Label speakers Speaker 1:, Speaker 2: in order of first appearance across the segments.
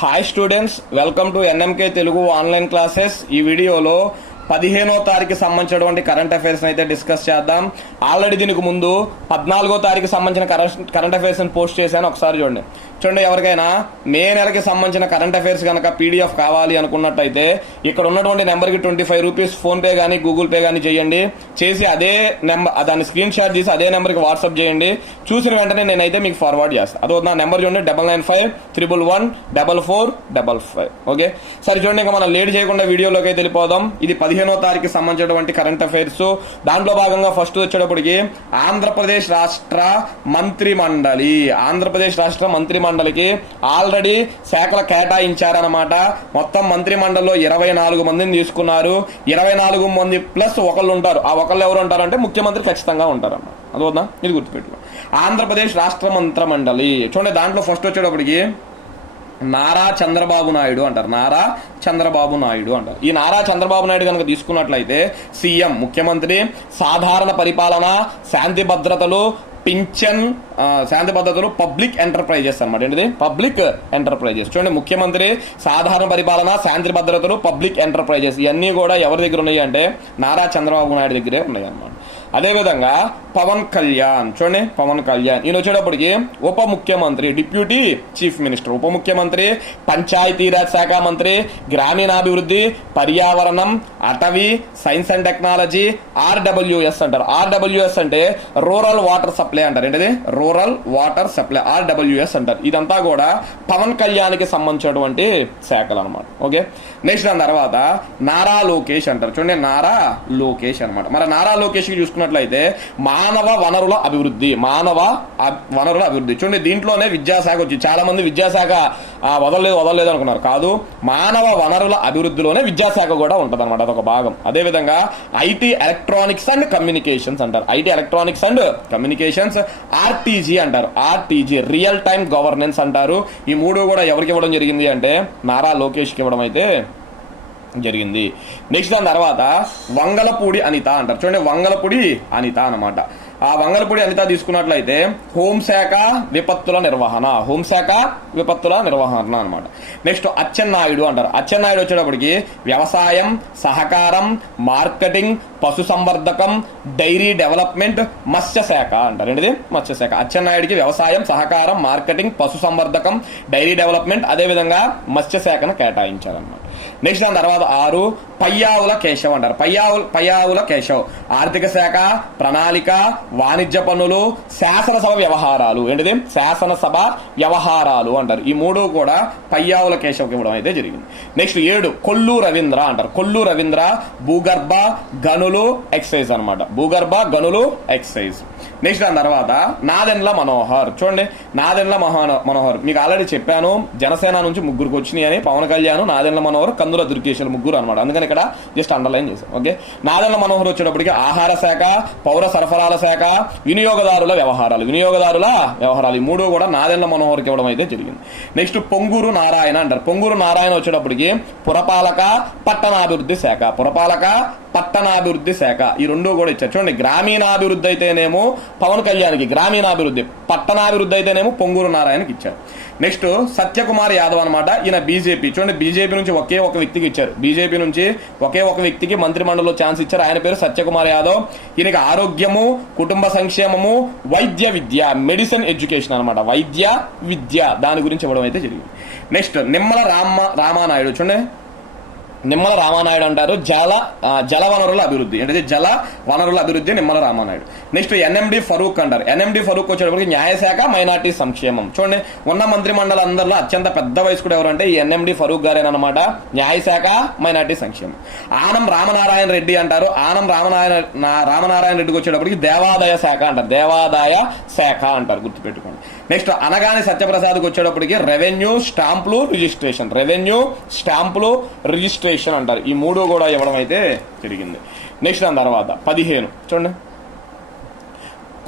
Speaker 1: Hi students welcome to NMK Telugu online classes ఈ వీడియోలో పదిహేనో తారీఖు సంబంధించినటువంటి కరెంట్ అఫైర్స్ అయితే డిస్కస్ చేద్దాం. ఆల్రెడీ దీనికి ముందు పద్నాలుగో తారీఖు సంబంధించిన కరెంట్ కరెంట్ అఫైర్స్ని పోస్ట్ చేశాను. ఒకసారి చూడండి. చూడండి ఎవరికైనా మే నెలకి సంబంధించిన కరెంట్ అఫైర్స్ కనుక పీడిఎఫ్ కావాలి అనుకున్నట్టయితే ఇక్కడ ఉన్నటువంటి నెంబర్కి ట్వంటీ ఫైవ్ రూపీస్ ఫోన్పే కానీ గూగుల్ పే కానీ చేయండి. చేసి అదే నెంబర్ దాన్ని స్క్రీన్ షాట్ తీసి అదే నెంబర్కి వాట్సాప్ చేయండి. చూసిన వెంటనే నేనైతే మీకు ఫార్వర్డ్ చేస్తాను అదో నా నెంబర్ చూడండి double nine five triple one double four double five okay సరే చూడండి ఇంకా మనం లేట్ చేయకుండా వీడియోలోకి అయితే వెళ్ళిపోదాం. ఇది పదిహేను తారీఖు సంబంధించినటువంటి కరెంట్ అఫైర్స్ దాంట్లో భాగంగా ఫస్ట్ వచ్చేటప్పటికి ఆంధ్రప్రదేశ్ రాష్ట్ర మంత్రి మండలి ఆంధ్రప్రదేశ్ రాష్ట్ర మంత్రి మండలికి ఆల్రెడీ శాఖలు కేటాయించారనమాట మొత్తం మంత్రి మండలిలో ఇరవై నాలుగు మందిని తీసుకున్నారు. ఇరవై నాలుగు మంది ప్లస్ ఒకళ్ళు ఉంటారు. ఆ ఒకళ్ళు ఎవరు ఉంటారంటే ముఖ్యమంత్రి ఖచ్చితంగా ఉంటారన్నమాట. అది వద్దా ఇది గుర్తుపెట్టుకో. ఆంధ్రప్రదేశ్ రాష్ట్ర మంత్రి మండలి చూడండి దాంట్లో ఫస్ట్ వచ్చేటప్పటికి నారా చంద్రబాబు నాయుడు అంటారు. నారా చంద్రబాబు నాయుడు అంటారు. ఈ నారా చంద్రబాబు నాయుడు కనుక తీసుకున్నట్లయితే సీఎం ముఖ్యమంత్రి సాధారణ పరిపాలన శాంతి భద్రతలు పింఛన్ శాంతి భద్రతలు పబ్లిక్ ఎంటర్ప్రైజెస్ అనమాట ఏంటిది? Public enterprises. చూడండి ముఖ్యమంత్రి సాధారణ పరిపాలన శాంతి భద్రతలు పబ్లిక్ ఎంటర్ప్రైజెస్ ఇవన్నీ కూడా ఎవరి దగ్గర ఉన్నాయి అంటే నారా చంద్రబాబు నాయుడు దగ్గరే ఉన్నాయి అన్నమాట అదేవిధంగా పవన్ కళ్యాణ్. చూడండి పవన్ కళ్యాణ్. ఈయన వచ్చేటప్పటికి ఉప ముఖ్యమంత్రి డిప్యూటీ చీఫ్ మినిస్టర్ ఉప ముఖ్యమంత్రి పంచాయతీరాజ్ శాఖ మంత్రి గ్రామీణాభివృద్ధి పర్యావరణం అటవీ సైన్స్ అండ్ టెక్నాలజీ ఆర్డబ్ల్యూఎస్ అంటారు. ఆర్డబ్ల్యూఎస్ అంటే రూరల్ వాటర్ సప్లై అంటారు. ఏంటిది? రూరల్ వాటర్ సప్లై ఆర్డబ్ల్యూఎస్ అంటారు. ఇదంతా కూడా పవన్ కళ్యాణ్కి సంబంధించినటువంటి శాఖలు అనమాట ఓకే? నెక్స్ట్ దాని తర్వాత నారా లోకేష్ అంటారు. చూడండి నారా లోకేష్ అనమాట మరి నారా లోకేష్కి చూసుకున్నట్లయితే మానవ వనరుల అభివృద్ధి మానవ వనరుల అభివృద్ధి. చూడండి దీంట్లోనే విద్యాశాఖ వచ్చి చాలా మంది విద్యాశాఖ వదలలేదు వదలలేదు అనుకున్నారు. కాదు మానవ వనరుల అభివృద్ధిలోనే విద్యాశాఖ కూడా ఉంటుంది అనమాట అదొక భాగం. అదేవిధంగా ఐటీ ఎలక్ట్రానిక్స్ అండ్ కమ్యూనికేషన్స్ అంటారు. IT electronics and communications RTG అంటారు. ఆర్టీజీ రియల్ టైమ్ గవర్నెన్స్ అంటారు. ఈ మూడు కూడా ఎవరికి ఇవ్వడం జరిగింది అంటే నారా లోకేష్కి ఇవ్వడం అయితే జరిగింది. నెక్స్ట్ దాని తర్వాత వంగలపూడి అనిత అంటారు. చూడండి వంగలపూడి అనిత అనమాట ఆ వంగలపూడి అనిత తీసుకున్నట్లయితే హోంశాఖ విపత్తుల నిర్వహణ హోంశాఖ విపత్తుల నిర్వహణ అనమాట నెక్స్ట్ అచ్చెన్నాయుడు అంటారు. అచ్చెన్నాయుడు వచ్చేటప్పటికి వ్యవసాయం సహకారం మార్కెటింగ్ పశు సంవర్ధకం డైరీ డెవలప్మెంట్ మత్స్యశాఖ అంటారు. ఏంటిది? మత్స్యశాఖ అచ్చెన్నాయుడికి వ్యవసాయం సహకారం మార్కెటింగ్ పశు సంవర్ధకం డైరీ డెవలప్మెంట్ అదేవిధంగా మత్స్యశాఖను కేటాయించారన్నమాట. నెక్స్ట్ దాని తర్వాత ఆరు పయ్యావుల కేశవ్ అంటారు. పయ్యావుల పయ్యావుల కేశవ్. ఆర్థిక శాఖ ప్రణాళిక వాణిజ్య పన్నులు శాసనసభ వ్యవహారాలు. ఏంటిది? శాసనసభ వ్యవహారాలు అంటారు. ఈ మూడు కూడా పయ్యావుల కేశవ్కి ఇవ్వడం అయితే జరిగింది. నెక్స్ట్ ఏడు కొల్లు రవీంద్ర అంటారు. కొల్లు రవీంద్ర భూగర్భ గనులు ఎక్సైజ్ అన్నమాట. భూగర్భ గనులు ఎక్సైజ్. నెక్స్ట్ దాని తర్వాత నాదెండ్ల మనోహర్. చూడండి నాదెండ్ల మహాన మనోహర్. మీకు ఆల్రెడీ చెప్పాను జనసేన నుంచి ముగ్గురికి వచ్చినాయి అని పవన్ కళ్యాణ్ నాదెండ్ల మనోహర్ కందుల దుర్గేశ్వర ముగ్గురు అనమాట అందుకని ఇక్కడ జస్ట్ అండర్లైన్ చేశాం. ఓకే నాదెండ్ల మనోహర్ వచ్చేటప్పటికి ఆహార శాఖ పౌర సరఫరాల శాఖ వినియోగదారుల వ్యవహారాలు. వినియోగదారుల వ్యవహారాలు. ఈ మూడు కూడా నాదెండ్ల మనోహర్కి ఇవ్వడం అయితే జరిగింది. నెక్స్ట్ పొంగూరు నారాయణ అంటారు. పొంగూరు నారాయణ వచ్చేటప్పటికి పురపాలక పట్టణాభివృద్ధి శాఖ. పురపాలక పట్టణాభివృద్ధి శాఖ. ఈ రెండు కూడా ఇచ్చారు. చూడండి గ్రామీణాభివృద్ధి అయితేనేమో పవన్ కళ్యాణ్కి గ్రామీణాభివృద్ధి పట్టణాభివృద్ధి అయితేనేమో పొంగూరు నారాయణకి ఇచ్చారు. నెక్స్ట్ సత్యకుమార్ యాదవ్ అనమాట ఈయన బీజేపీ. చూడండి బీజేపీ నుంచి ఒకే ఒక వ్యక్తికి ఇచ్చారు. బీజేపీ నుంచి ఒకే ఒక వ్యక్తికి మంత్రిమండలిలో ఛాన్స్ ఇచ్చారు. ఆయన పేరు సత్యకుమార్ యాదవ్. ఈయనకి ఆరోగ్యము కుటుంబ సంక్షేమము వైద్య విద్య మెడిసిన్ ఎడ్యుకేషన్ అనమాట వైద్య విద్య దాని గురించి ఇవ్వడం అయితే జరిగింది. నెక్స్ట్ నిమ్మల రామ రామానాయుడు. చూడండి నిమ్మల రామానాయుడు అంటారు. జల జల వనరుల అభివృద్ధి. అంటే జల వనరుల అభివృద్ధి నిమ్మల రామానాయుడు. నెక్స్ట్ ఎన్ఎండి ఫరూక్ అంటారు. ఎన్ఎండి ఫరూక్ వచ్చేటప్పటికి న్యాయశాఖ మైనార్టీ సంక్షేమం. చూడండి ఉన్న మంత్రి మండలి అందరిలో అత్యంత పెద్ద వయస్కుడు ఎవరంటే ఈ ఎన్ఎండి ఫరూక్ గారేనమాట న్యాయశాఖ మైనార్టీ సంక్షేమం. ఆనం రామనారాయణ రెడ్డి అంటారు. ఆనం రామనారాయణ రామనారాయణ రెడ్డికి వచ్చేటప్పటికి దేవాదాయ శాఖ అంటారు. దేవాదాయ శాఖ అంటారు. గుర్తుపెట్టుకోండి. నెక్స్ట్ అనగానే సత్యప్రసాద్కి వచ్చేటప్పటికి రెవెన్యూ స్టాంపులు రిజిస్ట్రేషన్. రెవెన్యూ స్టాంపులు రిజిస్ట్రేషన్ అంటారు. ఈ మూడు కూడా ఇవ్వడం అయితే జరిగింది. నెక్స్ట్ దాని తర్వాత పదిహేను. చూడండి.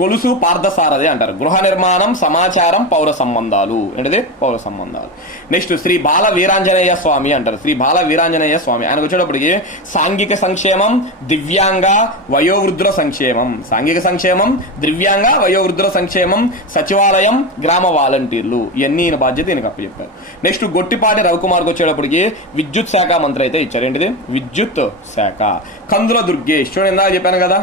Speaker 1: కొలుసు పార్థసారథి అంటారు. గృహ నిర్మాణం సమాచారం పౌర సంబంధాలు. ఏంటిది? పౌర సంబంధాలు. నెక్స్ట్ శ్రీ బాల వీరాంజనేయ స్వామి అంటారు. శ్రీ బాల వీరాంజనేయ స్వామి. ఆయనకు వచ్చేటప్పటికి సాంఘిక సంక్షేమం దివ్యాంగ వయోవృద్ధుల సంక్షేమం. సాంఘిక సంక్షేమం దివ్యాంగ వయోవృద్ధుల సంక్షేమం సచివాలయం గ్రామ వాలంటీర్లు. ఇవన్నీ ఈయన బాధ్యత ఈయనకు అప్పచెప్పారు. నెక్స్ట్ గొట్టిపాటి రవికుమార్కి వచ్చేటప్పటికి విద్యుత్ శాఖ మంత్రి అయితే ఇచ్చారు. ఏంటిది? విద్యుత్ శాఖ. కందుల దుర్గేష్. చూడండి ఇందాక చెప్పాను కదా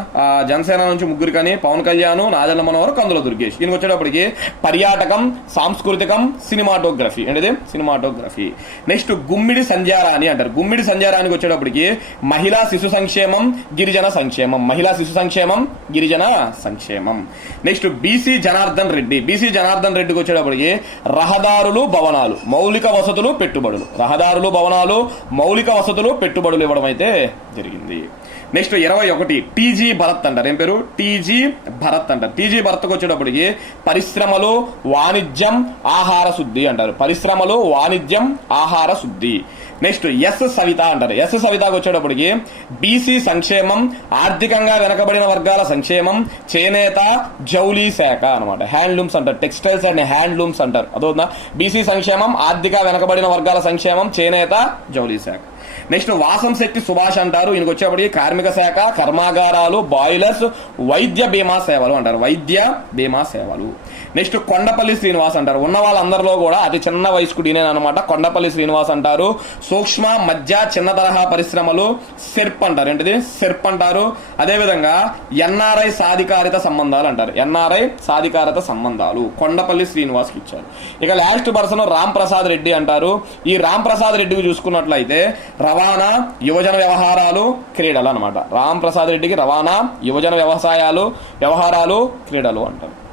Speaker 1: జనసేన నుంచి ముగ్గురు కానీ పవన్ కళ్యాణ్ నాదెల్ల మనోహర్ కందుల దుర్గేష్. ఈయనకి వచ్చేటప్పటికి పర్యాటకం సాంస్కృతికం సినిమాటోగ్రఫీ. అంటే సినిమాటోగ్రఫీ. నెక్స్ట్ గుమ్మిడి సంధ్యారాణి అంటారు. గుమ్మిడి సంధ్యారానికి వచ్చేటప్పటికి మహిళా శిశు సంక్షేమం గిరిజన సంక్షేమం. మహిళా శిశు సంక్షేమం గిరిజన సంక్షేమం. Next BC Janardhan Reddy. BC Janardhan రెడ్డికి వచ్చేటప్పటికి రహదారులు భవనాలు. మౌలిక వసతులు పెట్టుబడులు. రహదారులు భవనాలు మౌలిక వసతులు పెట్టుబడులు ఇవ్వడం అయితే జరిగింది. నెక్స్ట్ ఇరవై ఒకటి టీజీ భరత్ అంటారు. ఏం పేరు? టీజీ భరత్ అంటారు. టీజీ భరత్కి వచ్చేటప్పటికి పరిశ్రమలు వాణిజ్యం ఆహార శుద్ధి అంటారు. పరిశ్రమలు వాణిజ్యం ఆహార శుద్ధి. నెక్స్ట్ ఎస్ సవిత అంటారు. ఎస్ సవితకు వచ్చేటప్పటికి బీసీ సంక్షేమం ఆర్థికంగా వెనకబడిన వర్గాల సంక్షేమం చేనేత జౌలీ శాఖ అనమాట హ్యాండ్లూమ్స్ అంటారు. టెక్స్టైల్స్ అండ్ హ్యాండ్లూమ్స్ అంటారు. అదవుతుందా బీసీ సంక్షేమం ఆర్థిక వెనకబడిన వర్గాల సంక్షేమం చేనేత జౌలీ శాఖ. నెక్స్ట్ వాసం శక్తి సుభాష్ అంటారు. ఈయనకు వచ్చేప్పటికి కార్మిక శాఖ కర్మాగారాలు బాయిలర్స్ వైద్య బీమా సేవలు అంటారు. వైద్య బీమా సేవలు. నెక్స్ట్ కొండపల్లి శ్రీనివాస్ అంటారు. ఉన్న వాళ్ళందరిలో కూడా అతి చిన్న వయస్కుడినే అనమాట కొండపల్లి శ్రీనివాస్ అంటారు. సూక్ష్మ మధ్య చిన్న తరహా పరిశ్రమలు సెర్ప్ అంటారు. ఏంటిది? సెర్ప్ అంటారు. అదేవిధంగా ఎన్ఆర్ఐ సాధికారిత సంబంధాలు అంటారు. ఎన్ఆర్ఐ సాధికారత సంబంధాలు కొండపల్లి శ్రీనివాస్కి ఇచ్చారు. ఇక లాస్ట్ పర్సన్ రామ్ ప్రసాద్ రెడ్డి అంటారు. ఈ రామ్ ప్రసాద్ రెడ్డికి చూసుకున్నట్లయితే రవాణా యువజన వ్యవహారాలు క్రీడలు అనమాట రామ్ ప్రసాద్ రెడ్డికి రవాణా యువజన వ్యవసాయాలు వ్యవహారాలు క్రీడలు అంటారు.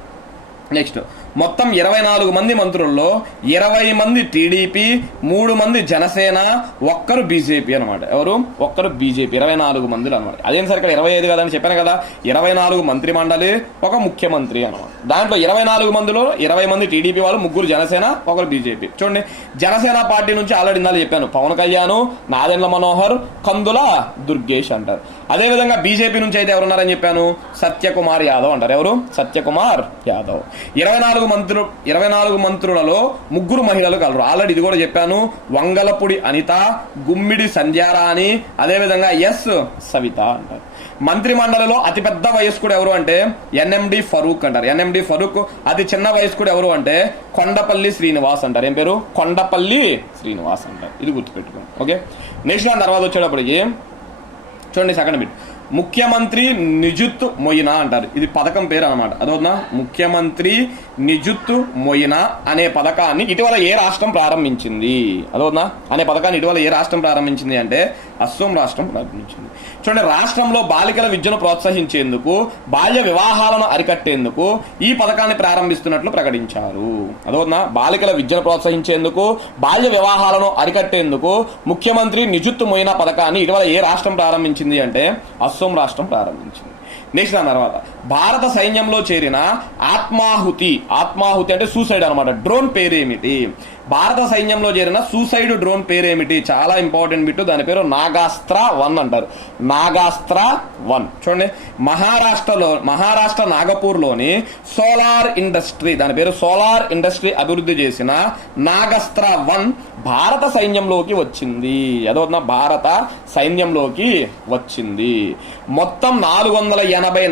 Speaker 1: నెక్స్ట్ మొత్తం ఇరవై నాలుగు మంది మంత్రుల్లో ఇరవై మంది టీడీపీ మూడు మంది జనసేన ఒక్కరు బీజేపీ అనమాట ఎవరు? ఒక్కరు బీజేపీ. ఇరవై నాలుగు మందులు అనమాట అదేం సరిగ్గా ఇక్కడ ఇరవై ఐదు కదా అని చెప్పాను కదా? ఇరవై నాలుగు మంత్రి మండలి ఒక ముఖ్యమంత్రి అనమాట దాంట్లో ఇరవై నాలుగు మందిలో ఇరవై మంది టీడీపీ వాళ్ళు ముగ్గురు జనసేన ఒకరు బీజేపీ. చూడండి జనసేన పార్టీ నుంచి ఆల్రెడీ ఇందాక చెప్పాను. పవన్ కళ్యాణ్ నాదెండ్ల మనోహర్ కందుల దుర్గేష్ అంటారు. అదేవిధంగా బీజేపీ నుంచి అయితే ఎవరున్నారని చెప్పాను? సత్యకుమార్ యాదవ్ అంటారు. ఎవరు? సత్యకుమార్ యాదవ్. ఇరవై నాలుగు మంత్రులు ఇరవై నాలుగు మంత్రులలో ముగ్గురు మహిళలు కలరు. ఆల్రెడీ ఇది కూడా చెప్పాను. వంగలపూడి అనిత గుమ్మిడి సంధ్యారాణి అదేవిధంగా ఎస్ సవిత అంటారు. మంత్రి మండలిలో అతిపెద్ద వయస్కుడు ఎవరు అంటే ఎన్ఎండి ఫరూక్ అంటారు. ఎన్ఎండి ఫరూక్ అతి చిన్న వయస్కుడు ఎవరు అంటే కొండపల్లి శ్రీనివాస్ అంటారు. ఏం పేరు? కొండపల్లి శ్రీనివాస్ అంటారు. ఇది గుర్తుపెట్టుకోండి. ఓకే? నెక్స్ట్ దాని తర్వాత వచ్చేటప్పటికి చూడండి సెకండ్ బిట్ ముఖ్యమంత్రి నిజుత్ మొయినా అంటారు. ఇది పథకం పేరు అనమాట అదవుతుందా? ముఖ్యమంత్రి నిజుత్తు మొయినా అనే పథకాన్ని ఇటీవల ఏ రాష్ట్రం ప్రారంభించింది? అదవుతుందా అనే పథకాన్ని ఇటీవల ఏ రాష్ట్రం ప్రారంభించింది అంటే అస్సోం రాష్ట్రం ప్రారంభించింది. చూడండి రాష్ట్రంలో బాలికల విద్యను ప్రోత్సహించేందుకు బాల్య వివాహాలను అరికట్టేందుకు ఈ పథకాన్ని ప్రారంభిస్తున్నట్లు ప్రకటించారు. అదవుతుందా బాలికల విద్యను ప్రోత్సహించేందుకు బాల్య వివాహాలను అరికట్టేందుకు ముఖ్యమంత్రి నిజుత్తు మొయినా పథకాన్ని ఇటీవల ఏ రాష్ట్రం ప్రారంభించింది అంటే అస్సోం రాష్ట్రం ప్రారంభించింది. నెక్స్ట్ దాని తర్వాత భారత సైన్యంలో చేరిన ఆత్మాహుతి ఆత్మాహుతి అంటే సూసైడ్ అనమాట డ్రోన్ పేరు ఏమిటి భారత సైన్యంలో చేరిన సూసైడ్ డ్రోన్ పేరు ఏమిటి చాలా ఇంపార్టెంట్ బిట్ దాని పేరు నాగాస్త్ర వన్ అంటారు. నాగాస్త్ర వన్. చూడండి. మహారాష్ట్రలో మహారాష్ట్ర నాగపూర్లోని సోలార్ ఇండస్ట్రీ దాని పేరు సోలార్ ఇండస్ట్రీ అభివృద్ధి చేసిన నాగస్త్ర వన్ భారత సైన్యంలోకి వచ్చింది. అదవుతున్న భారత సైన్యంలోకి వచ్చింది. మొత్తం నాలుగు వందల ఎనభై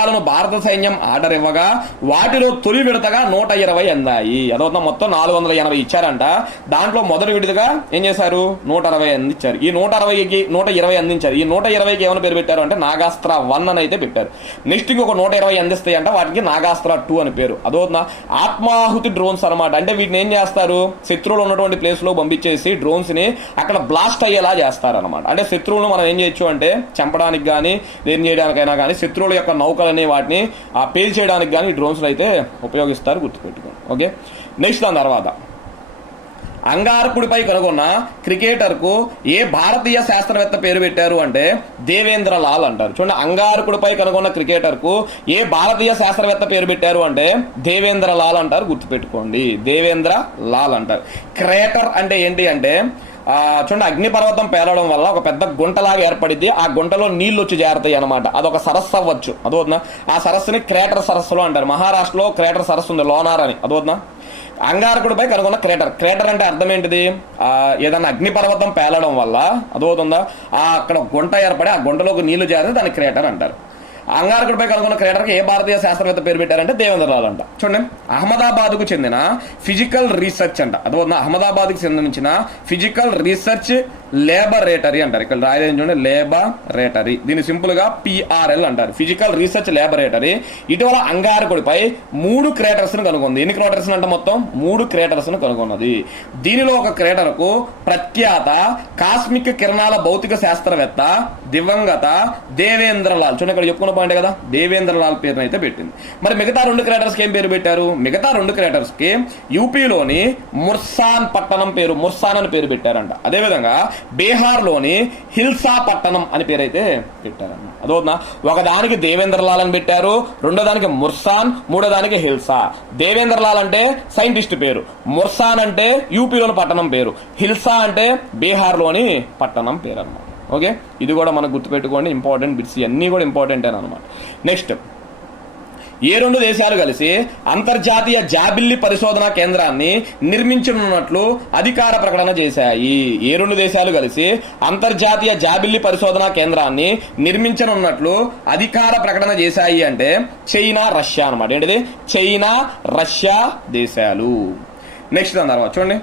Speaker 1: నాగాస్త్రాలను భారత సైన్యం ఆర్డర్ ఇవ్వగా వాటిలో తొలి విడతగా నూట ఇరవై అందాయి. అదొక మొత్తం నాలుగు వందల ఎనభై ఇచ్చారంట. దాంట్లో మొదటి విడతగా ఏం చేశారు? నూట అరవై అందించారు. ఈ నూట అరవైకి నూట ఇరవై అందించారు. ఈ నూట ఇరవైకి ఏమైనా పేరు పెట్టారు అంటే నాగాస్త్ర వన్ అని అయితే పెట్టారు. నెక్స్ట్ ఇంకొక నూట ఇరవై అందిస్తాయి అంటే వాటికి నాగాస్త్ర టూ అని పేరు. అదవుతుందా ఆత్మాహుతి డ్రోన్స్ అనమాట అంటే వీటిని ఏం చేస్తారు? శత్రువులు ఉన్నటువంటి ప్లేస్లో పంపించేసి డ్రోన్స్ని అక్కడ బ్లాస్ట్ అయ్యేలా చేస్తారు అనమాట అంటే శత్రువులను మనం ఏం చేయొచ్చు అంటే చంపడానికి కానీ ఏం చేయడానికైనా కానీ శత్రువుల యొక్క నౌక అనే వాటిని ఆ పేల్ చేయడానికి కానీ డ్రోన్స్ అయితే ఉపయోగిస్తారు గుర్తుపెట్టుకోండి. ఓకే? నెక్స్ట్ దాని తర్వాత అంగారకుడిపై కనుగొన్న క్రికెటర్కు ఏ భారతీయ శాస్త్రవేత్త పేరు పెట్టారు అంటే దేవేంద్ర లాల్ అంటారు. చూడండి అంగారకుడిపై కనుగొన్న క్రికెటర్కు ఏ భారతీయ శాస్త్రవేత్త పేరు పెట్టారు అంటే దేవేంద్ర లాల్ అంటారు గుర్తుపెట్టుకోండి. దేవేంద్ర లాల్ అంటారు. క్రేటర్ అంటే ఏంటి అంటే చూడండి అగ్నిపర్వతం పేలడం వల్ల ఒక పెద్ద గుంటలాగా ఏర్పడింది ఆ గుంటలో నీళ్ళు వచ్చి జారుతాయి అనమాట అదొక సరస్సు అవ్వచ్చు. అదవుతుందా ఆ సరస్సుని క్రేటర్ సరస్సులో అంటారు. మహారాష్ట్రలో క్రేటర్ సరస్సు ఉంది లోనార్ అని. అదవుతుందా అంగారకుడిపై కనుగొన్న క్రేటర్. క్రేటర్ అంటే అర్థం ఏంటిది? ఏదైనా అగ్నిపర్వతం పేలడం వల్ల అదవుతుందా ఆ అక్కడ గుంట ఏర్పడి ఆ గుంటలోకి నీళ్ళు చేరితే దాన్ని క్రేటర్ అంటారు. అంగారకుడిపై కనుగొన్న క్రేటర్కి ఏ భారతీయ శాస్త్రవేత్త పేరు పెట్టారంటే దేవేంద్రలాల్ అంట. చూడండి. అహ్మదాబాద్కు చెందిన ఫిజికల్ రీసెర్చ్ అంట. అది అహ్మదాబాద్కి సంబంధించిన ఫిజికల్ రీసెర్చ్ లేబరేటరీ అంటారు. ఇక్కడ రాయలేదు చూడండి. లేబరేటరీ. దీన్ని సింపుల్గా పిఆర్ఎల్ అంటారు. Physical research laboratory. ఇటీవల అంగారకుడిపై మూడు క్రేటర్స్ను కనుగొంది. ఎన్ని క్రేటర్స్ అంటే మొత్తం? మూడు క్రేటర్స్ను కనుగొన్నది. దీనిలో ఒక క్రేటర్కు ప్రఖ్యాత కాస్మిక్ కిరణాల భౌతిక శాస్త్రవేత్త దివంగత దేవేంద్రలాల్ చూడండి ఇక్కడ చెప్పుకున్న పాయింట్ కదా? దేవేంద్రలాల్ పేరును అయితే పెట్టింది. మరి మిగతా రెండు క్రేటర్స్కి ఏం పేరు పెట్టారు? మిగతా రెండు క్రేటర్స్కి యూపీలోని ముర్సాన్ పట్టణం పేరు ముర్సాన్ అని పేరు పెట్టారంట. అదేవిధంగా బీహార్లోని హిల్సా పట్టణం అని పేరు అయితే పెట్టారంట. అదోనా ఒకదానికి దేవేంద్రలాల్ అని పెట్టారు రెండో దానికి ముర్సాన్ మూడో దానికి హిల్సా దేవేంద్రలాల్ అంటే సైంటిస్ట్ పేరు ముర్సాన్ అంటే యూపీలోని పట్టణం పేరు హిల్సా అంటే బీహార్లోని పట్టణం పేరు అన్నమాట ఓకే? ఇది కూడా మనకు గుర్తుపెట్టుకోండి ఇంపార్టెంట్ బిట్స్ ఇవన్నీ కూడా ఇంపార్టెంట్ అనమాట నెక్స్ట్ ఏ రెండు దేశాలు కలిసి అంతర్జాతీయ జాబిల్లి పరిశోధన కేంద్రాన్ని నిర్మించనున్నట్లు అధికార ప్రకటన చేశాయి. ఏ రెండు దేశాలు కలిసి అంతర్జాతీయ జాబిల్లి పరిశోధన కేంద్రాన్ని నిర్మించనున్నట్లు అధికార ప్రకటన చేశాయి అంటే చైనా రష్యా అనమాట ఏంటిది? చైనా రష్యా దేశాలు. నెక్స్ట్ దాని చూడండి.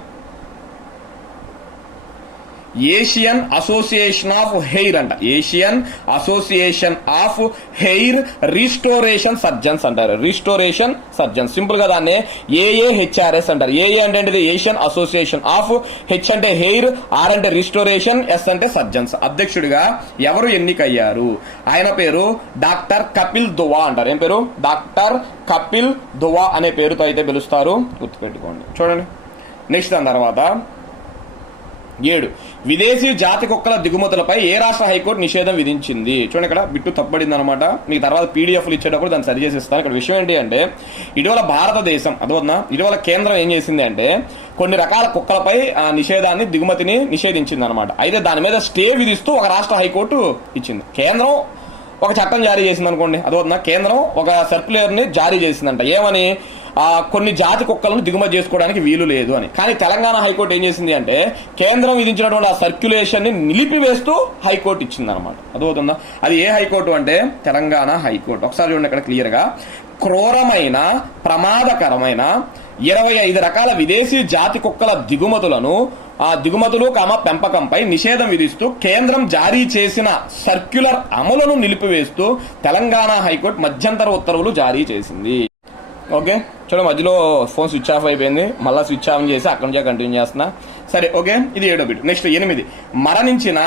Speaker 1: ఏషియన్ అసోసియేషన్ ఆఫ్ హెయిర్ అంట. Asian association of hair restoration surgeons అంటారు. రిస్టోరేషన్ సర్జన్స్ సింపుల్గా దాన్ని ఏఏహెచ్ఆర్ఎస్ అంటారు. ఏఏ అంటే ఏంటిది? ఏషియన్ అసోసియేషన్ ఆఫ్ హెచ్ అంటే హెయిర్ ఆర్ అంటే రిస్టోరేషన్ ఎస్ అంటే సర్జన్స్ అధ్యక్షుడిగా ఎవరు ఎన్నికయ్యారు? ఆయన పేరు డాక్టర్ కపిల్ దువా అంటారు. ఏం పేరు? డాక్టర్ కపిల్ దువా అనే పేరుతో అయితే పిలుస్తారు. గుర్తుపెట్టుకోండి. చూడండి. నెక్స్ట్ దాని తర్వాత ఏడు. విదేశీ జాతి కుక్కల దిగుమతులపై ఏ రాష్ట్ర హైకోర్టు నిషేధం విధించింది? చూడండి ఇక్కడ బిట్టు తప్పబడింది అనమాట మీకు తర్వాత పీడిఎఫ్లు ఇచ్చేటప్పుడు దాన్ని సరి చేసిస్తాను. ఇక్కడ విషయం ఏంటి అంటే ఇటీవల భారతదేశం అదోనా? ఇటీవల కేంద్రం ఏం చేసింది అంటే కొన్ని రకాల కుక్కలపై ఆ నిషేధాన్ని దిగుమతిని నిషేధించింది అనమాట అయితే దాని మీద స్టే విధిస్తూ ఒక రాష్ట్ర హైకోర్టు ఇచ్చింది. కేంద్రం ఒక చట్టం జారీ చేసింది అనుకోండి అదోనా? కేంద్రం ఒక సర్క్యులర్ని జారీ చేసిందంట. ఏమని? కొన్ని జాతి కుక్కలను దిగుమతి చేసుకోవడానికి వీలు లేదు అని. కానీ తెలంగాణ హైకోర్టు ఏం చేసింది అంటే కేంద్రం విధించినటువంటి ఆ సర్క్యులేషన్ని నిలిపివేస్తూ హైకోర్టు ఇచ్చింది అనమాట అదవుతుందా అది ఏ హైకోర్టు అంటే తెలంగాణ హైకోర్టు. ఒకసారి చూడండి ఇక్కడ క్లియర్గా. క్రూరమైన ప్రమాదకరమైన ఇరవై ఐదు రకాల విదేశీ జాతి కుక్కల దిగుమతులను ఆ దిగుమతులు కామ పెంపకంపై నిషేధం విధిస్తూ కేంద్రం జారీ చేసిన సర్క్యులర్ అమలును నిలిపివేస్తూ తెలంగాణ హైకోర్టు మధ్యంతర ఉత్తర్వులు జారీ చేసింది. ఓకే? చూడ మధ్యలో ఫోన్ స్విచ్ ఆఫ్ అయిపోయింది. మళ్ళీ స్విచ్ ఆన్ చేసి అక్కడి నుంచే కంటిన్యూ చేస్తున్నా. సరే ఓకే? ఇది ఏడో బిట్. నెక్స్ట్ ఎనిమిది. మరణించిన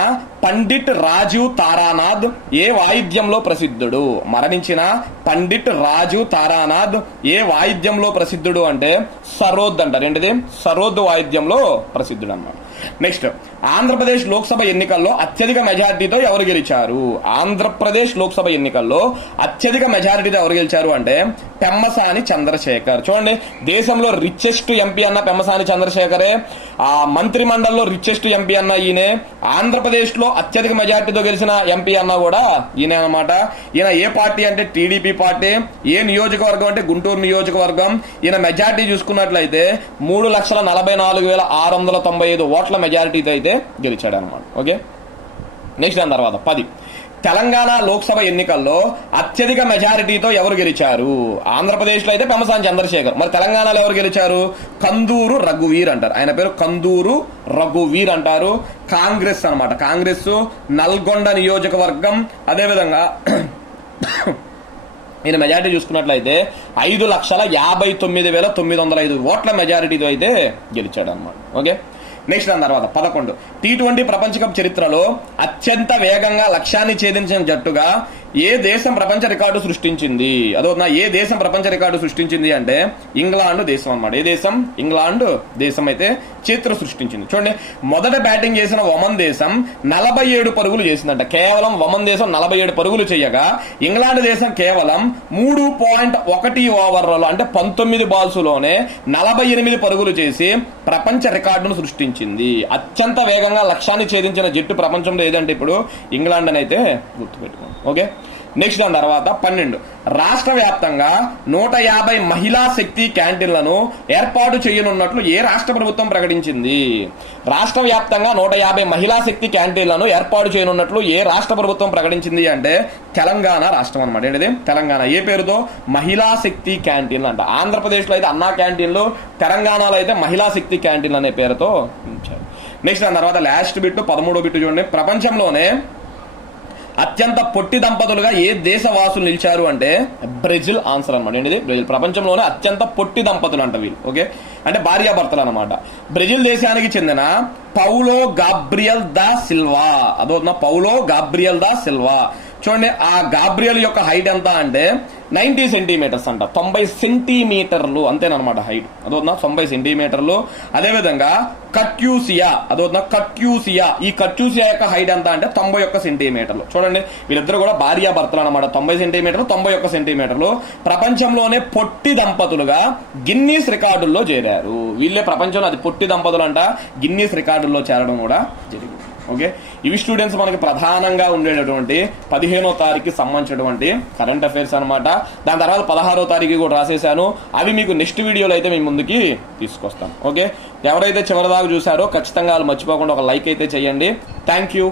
Speaker 1: పండిట్ రాజీవ్ తారానాథ్ ఏ వాయిద్యంలో ప్రసిద్ధుడు? మరణించిన పండిట్ రాజీవ్ తారానాథ్ ఏ వాయిద్యంలో ప్రసిద్ధుడు అంటే సరోద్ అంటారు ఏంటిది సరోద్ వాయిద్యంలో ప్రసిద్ధుడు అన్నమాట నెక్స్ట్ ఆంధ్రప్రదేశ్ లోక్సభ ఎన్నికల్లో అత్యధిక మెజారిటీతో ఎవరు గెలిచారు? ఆంధ్రప్రదేశ్ లోక్సభ ఎన్నికల్లో అత్యధిక మెజారిటీతో ఎవరు గెలిచారు అంటే పెమ్మసాని చంద్రశేఖర్. చూడండి దేశంలో రిచెస్ట్ ఎంపీ అన్న పెమ్మసాని చంద్రశేఖరే ఆ మంత్రి మండలిలో రిచెస్ట్ ఎంపీ అన్న ఈయనే ఆంధ్రప్రదేశ్లో అత్యధిక మెజారిటీతో గెలిచిన ఎంపీ అన్న కూడా ఈయన అనమాట ఈయన ఏ పార్టీ అంటే టీడీపీ పార్టీ ఏ నియోజకవర్గం అంటే గుంటూరు నియోజకవర్గం. ఈయన మెజారిటీ చూసుకున్నట్లయితే మూడు లక్షల నలభై నాలుగు వేల ఆరు వందల తొంభై ఐదు ఓట్ల మెజారిటీతో అయితే గెలిచాడు అనమాట ఓకే? నెక్స్ట్ దాని తర్వాత పది. తెలంగాణ లోక్సభ ఎన్నికల్లో అత్యధిక మెజారిటీతో ఎవరు గెలిచారు? ఆంధ్రప్రదేశ్లో అయితే పెమసాని చంద్రశేఖర్. మరి తెలంగాణలో ఎవరు గెలిచారు? కందూరు రఘువీర్ అంటారు. ఆయన పేరు కందూరు రఘువీర్ అంటారు. కాంగ్రెస్ అన్నమాట. కాంగ్రెస్ నల్గొండ నియోజకవర్గం. అదేవిధంగా ఈయన మెజారిటీ చూసుకున్నట్లయితే ఐదు లక్షల యాభై తొమ్మిది వేల తొమ్మిది వందల ఐదు ఓట్ల మెజారిటీతో అయితే గెలిచాడు అనమాట ఓకే? నెక్స్ట్ దాని తర్వాత పదకొండు. టీ ట్వంటీ ప్రపంచ కప్ చరిత్రలో అత్యంత వేగంగా లక్ష్యాన్ని ఛేదించిన జట్టుగా ఏ దేశం ప్రపంచ రికార్డు సృష్టించింది? అదో ఏ దేశం ప్రపంచ రికార్డు సృష్టించింది అంటే ఇంగ్లాండ్ దేశం అన్నమాట. ఏ దేశం? ఇంగ్లాండ్ దేశం అయితే చరిత్ర సృష్టించింది. చూడండి మొదట బ్యాటింగ్ చేసిన వమన్ దేశం నలభై ఏడు పరుగులు చేసిందంట. కేవలం వమన్ దేశం నలభై ఏడు పరుగులు చేయగా ఇంగ్లాండ్ దేశం కేవలం మూడు పాయింట్ ఒకటి ఓవర్లలో అంటే పంతొమ్మిది బాల్స్లోనే నలభై ఎనిమిది పరుగులు చేసి ప్రపంచ రికార్డును సృష్టించింది. అత్యంత వేగంగా లక్ష్యాన్ని ఛేదించిన జట్టు ప్రపంచంలో ఏదంటే ఇప్పుడు ఇంగ్లాండ్ అని అయితే గుర్తుపెట్టుకోండి. ఓకే? నెక్స్ట్ దాని తర్వాత పన్నెండు. రాష్ట్ర వ్యాప్తంగా నూట యాభై మహిళా శక్తి క్యాంటీన్లను ఏర్పాటు చేయనున్నట్లు ఏ రాష్ట్ర ప్రభుత్వం ప్రకటించింది? రాష్ట్ర వ్యాప్తంగా నూట యాభై మహిళా శక్తి క్యాంటీన్లను ఏర్పాటు చేయనున్నట్లు ఏ రాష్ట్ర ప్రభుత్వం ప్రకటించింది అంటే తెలంగాణ రాష్ట్రం అనమాట ఏంటిది? తెలంగాణ. ఏ పేరుతో? మహిళా శక్తి క్యాంటీన్లు అంట. ఆంధ్రప్రదేశ్లో అయితే అన్నా క్యాంటీన్లు తెలంగాణలో అయితే మహిళా శక్తి క్యాంటీన్లు అనే పేరుతో ఉంచారు. నెక్స్ట్ దాని తర్వాత లాస్ట్ బిట్టు పదమూడో బిట్టు చూడండి. ప్రపంచంలోనే అత్యంత పొట్టి దంపతులుగా ఏ దేశ వాసులు నిలిచారు అంటే బ్రెజిల్ ఆన్సర్ అనమాట ఏంటిది? బ్రెజిల్. ప్రపంచంలోనే అత్యంత పొట్టి దంపతులు అంట వీళ్ళు. ఓకే? అంటే భార్యాభర్తలు అనమాట బ్రెజిల్ దేశానికి చెందిన పౌలో గాబ్రియల్ దా సిల్వా. అదవుతున్నా పౌలో గాబ్రియల్ దా సిల్వా. చూడండి ఆ గాబ్రియల్ యొక్క హైట్ ఎంత అంటే నైంటీ సెంటీమీటర్స్ అంట. తొంభై సెంటీమీటర్లు అంతేనమాట హైట్. అదొద్దా తొంభై సెంటీమీటర్లు. అదేవిధంగా కట్యూసియా అదొద్దా కట్యూసియా. ఈ కట్యూసియా యొక్క హైట్ ఎంత అంటే తొంభై ఒక్క సెంటీమీటర్లు. చూడండి వీళ్ళిద్దరు కూడా భార్య భర్తలు అనమాట తొంభై సెంటీమీటర్లు తొంభై ఒక్క సెంటీమీటర్లు. ప్రపంచంలోనే పొట్టి దంపతులుగా గిన్నీస్ రికార్డుల్లో చేరారు. వీళ్ళే ప్రపంచంలో అది పొట్టి దంపతులు అంట గిన్నీస్ రికార్డుల్లో చేరడం కూడా జరిగింది. ఓకే? ఇవి స్టూడెంట్స్ మనకి ప్రధానంగా ఉండేటటువంటి పదిహేనో తారీఖుకి సంబంధించినటువంటి కరెంట్ అఫైర్స్ అనమాట దాని తర్వాత పదహారో తారీఖు కూడా రాసేసాను అవి మీకు నెక్స్ట్ వీడియోలో అయితే మేము ముందుకి తీసుకొస్తాం. ఓకే? ఎవరైతే చివరిదాకా చూసారో ఖచ్చితంగా వాళ్ళు మర్చిపోకుండా ఒక లైక్ అయితే చేయండి. Thank you